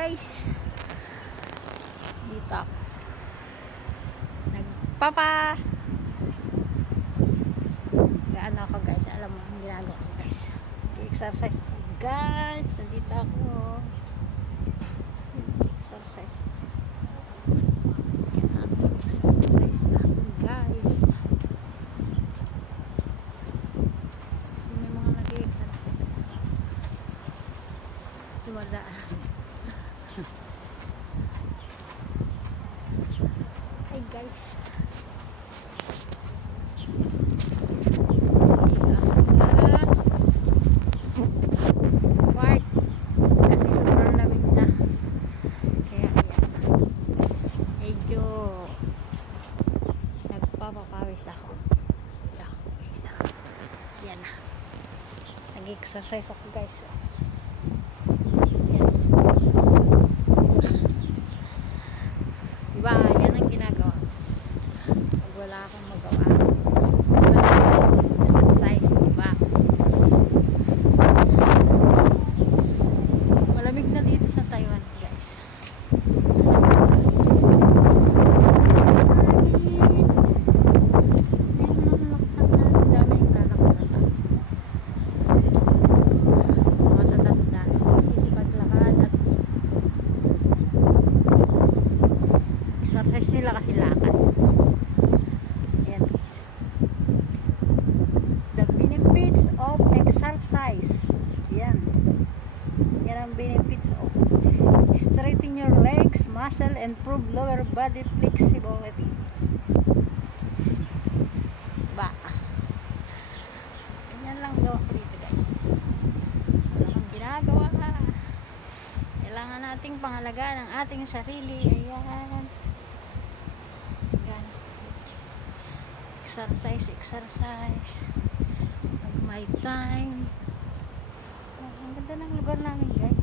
guys, dito ako gaan ako guys. Alam mo ang ginagawa ko guys, exercise ko guys. Nandito ako exercise ako guys. May mga nag-exercise dumadaan. Hey guys, park kasi sobrang lamig na, kaya yan, medyo nagpapapawis ako. Yan na, nag-exercise ako guys. Diba, yan ang ginagawa pag wala akong magawa. Exercise, diba? Malamig na dito sa Taiwan guys. Exercise nila kasi lakad. Ayan. The benefits of exercise. Yan. Yan ang benefits of straighten your legs, muscle, and improve lower body flexibility. Ba? Ganyan lang gawa ko dito guys. Wala kang ginagawa. Kailangan nating pangalagaan ang ating sarili. Ayan. Exercise pag may time. Ang ganda ng lugar namin guys.